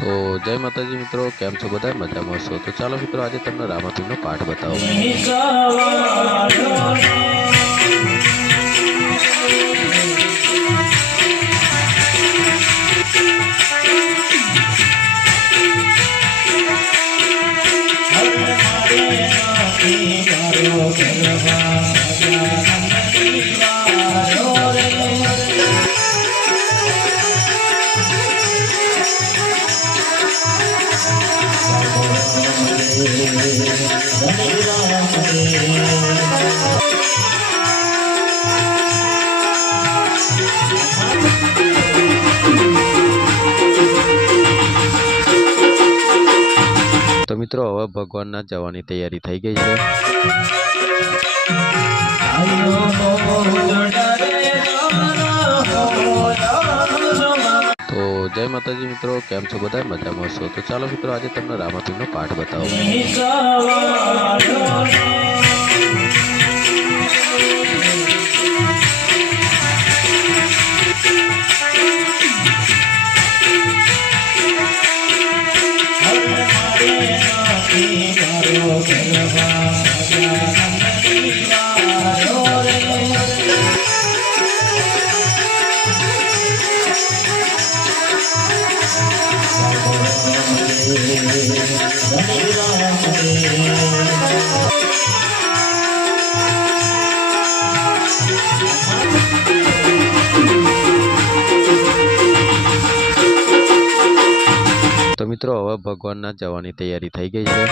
તો જય માતાજી મિત્રો, કેમ છો બધા? મજામાં છો? તો ચાલો મિત્રો, આજે તમને રામાપીરનો પાઠ બતાવો। तो मित्रों, હવે ભગવાનના જવાની તૈયારી થઈ ગઈ છે। તો જય માતાજી મિત્રો, કેમ છો બધા? મજામાં છો? તો ચાલો મિત્રો, આજે તમને રામાપીરનો પાઠ બતાવો। तो मित्रों, હવે ભગવાનના જવાની તૈયારી થઈ ગઈ છે।